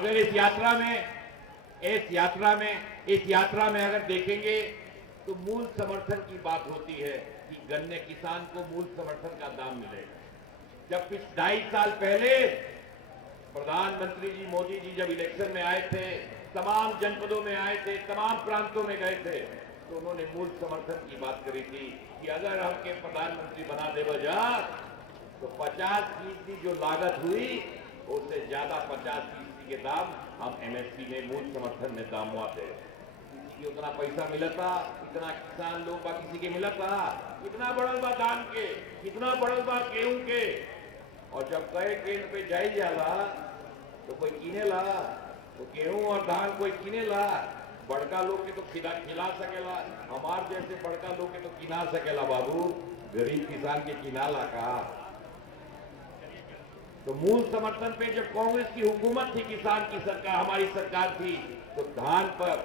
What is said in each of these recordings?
अगर इस यात्रा में अगर देखेंगे तो मूल समर्थन की बात होती है कि गन्ने किसान को मूल समर्थन का दाम मिलेगा। जब 2.5 साल पहले प्रधानमंत्री जी मोदी जी जब इलेक्शन में आए थे, तमाम जनपदों में आए थे, तमाम प्रांतों में गए थे, तो उन्होंने मूल समर्थन की बात करी थी कि अगर हमके प्रधानमंत्री बना दे बजा तो 50% जो लागत हुई उससे ज्यादा 50% के दाम हम एमएसपी में मूल समर्थन में दाम हुआते। किसी की उतना पैसा मिलता, इतना किसान लोग बा किसी के मिलता, कितना बढ़ल बा धान के, कितना बढ़ल बा गेहूं के। और जब कहे केंद्र पे जाई जाला तो कोई किनेला, तो गेहूं और धान कोई किनेला। बड़का लोग के तो खिला सकेला, हमार जैसे बड़का लोग के तो किना सकेला बाबू, गरीब किसान के किनाला का। तो मूल समर्थन पे जब कांग्रेस की हुकूमत थी, किसान की सरकार, हमारी सरकार थी, तो धान पर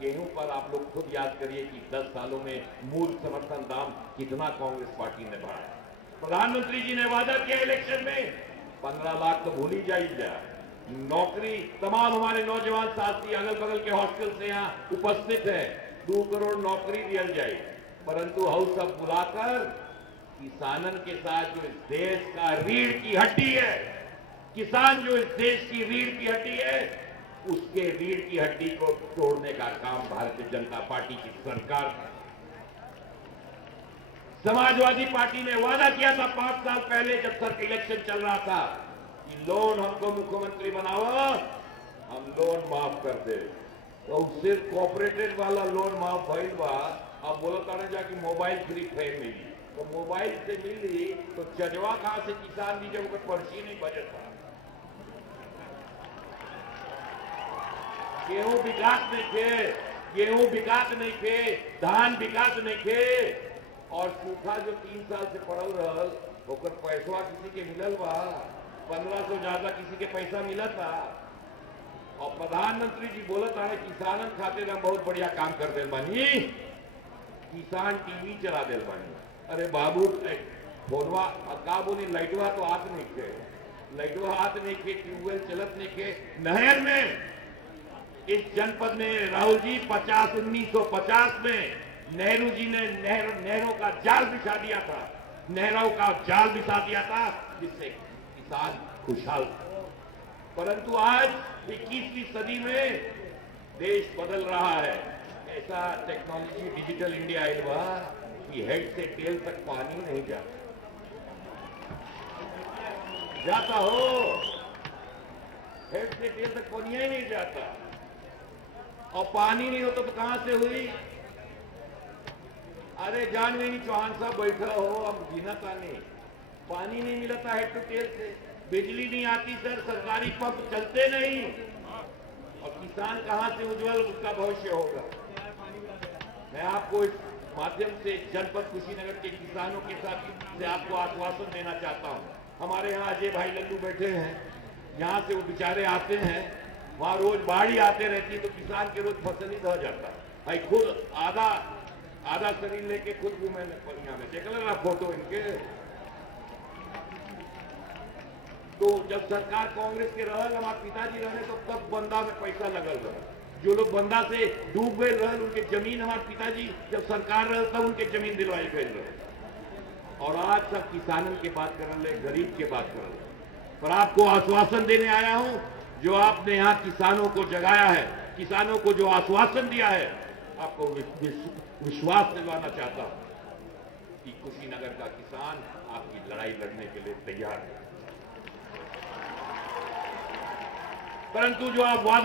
गेहूं पर आप लोग खुद याद करिए कि 10 सालों में मूल समर्थन दाम कितना कांग्रेस पार्टी ने बढ़ाया। प्रधानमंत्री जी ने वादा किया इलेक्शन में 15 लाख तो भूल ही जाइए नौकरी। तमाम हमारे नौजवान साथी अगल बगल के हॉस्टल से यहाँ उपस्थित है, 2 करोड़ नौकरी दिया जाए। परंतु हम सब बुलाकर किसानन के साथ जो इस देश का रीढ़ की हड्डी है, किसान जो इस देश की रीढ़ की हड्डी है, उसके रीढ़ की हड्डी को तोड़ने का काम भारतीय जनता पार्टी की सरकार है। समाजवादी पार्टी ने वादा किया था 5 साल पहले जब सर इलेक्शन चल रहा था कि लोन हमको मुख्यमंत्री बनाओ, हम लोन माफ कर दे। तो सिर्फ कॉर्पोरेटेड वाला लोन माफ भइल बा। अब बोलता ना जाके मोबाइल फ्री फ्रेम मिली, तो मोबाइल से मिली तो चजवा कहां से किसान दी जब पर्ची नहीं बजट था। गेहूं विकास नहीं थे, धान विकास नहीं थे। और सूखा जो 3 साल से पड़ल रहल ओकर पैसवा किसी के मिलल बा, 1500 ज्यादा किसी के पैसा मिला था। और प्रधानमंत्री जी बोलत है किसानन खातिर हम बहुत बढ़िया काम कर दिल बानी, किसान टीवी चला दिल बानी। अरे बाबू फोनवा का बोली लाइटवा तो आत नहीं थे, ट्यूबवेल चलत नहीं थे। नहर में इस जनपद में राहुल जी 1950 में नेहरू जी ने नहरों का जाल बिछा दिया था, जिससे किसान खुशहाल था। परंतु आज 21वीं सदी में देश बदल रहा है। ऐसा टेक्नोलॉजी डिजिटल इंडिया आयल बा कि हेड से टेल तक पानी नहीं जाता हो, हेड से टेल तक पानी ही नहीं जाता। और पानी नहीं होता तो कहां से हुई? अरे जानवेनी चौहान साहब बैठा हो, अब गिनता नहीं, पानी नहीं मिलता हेड टू टेल से, बिजली नहीं आती सर, सरकारी पंप चलते नहीं, और किसान कहां से उज्जवल उसका भविष्य होगा। मैं आपको इस माध्यम से जनपद कुशीनगर के किसानों के साथ से आपको आश्वासन देना चाहता हूं। हमारे यहाँ अजय भाई लल्लू बैठे हैं, यहां से वो बेचारे आते हैं, वहां रोज बाढ़ी आते रहती है तो किसान के रोज फसल ही ढह जाता है। भाई खुद आधा शरीर लेके खुद घूमे पनिया में, देख लेना फोटो इनके। तो जब सरकार कांग्रेस के रहल, हमारे पिताजी रहे तो तब बंदा में पैसा लगल रहा। जो लोग बंदा से डूब गए रहल उनके जमीन, हमारे पिताजी जब सरकार रहल तब उनके जमीन दिलवाई गए रहे। और आज सब किसानों की बात कर रहे, गरीब की बात कर रहे। पर आपको आश्वासन देने आया हूं, जो आपने यहाँ किसानों को जगाया है, किसानों को जो आश्वासन दिया है, आपको विश्वास दिलवाना चाहता हूं कि कुशीनगर का किसान आपकी लड़ाई लड़ने के लिए तैयार है। परंतु जो आप वादा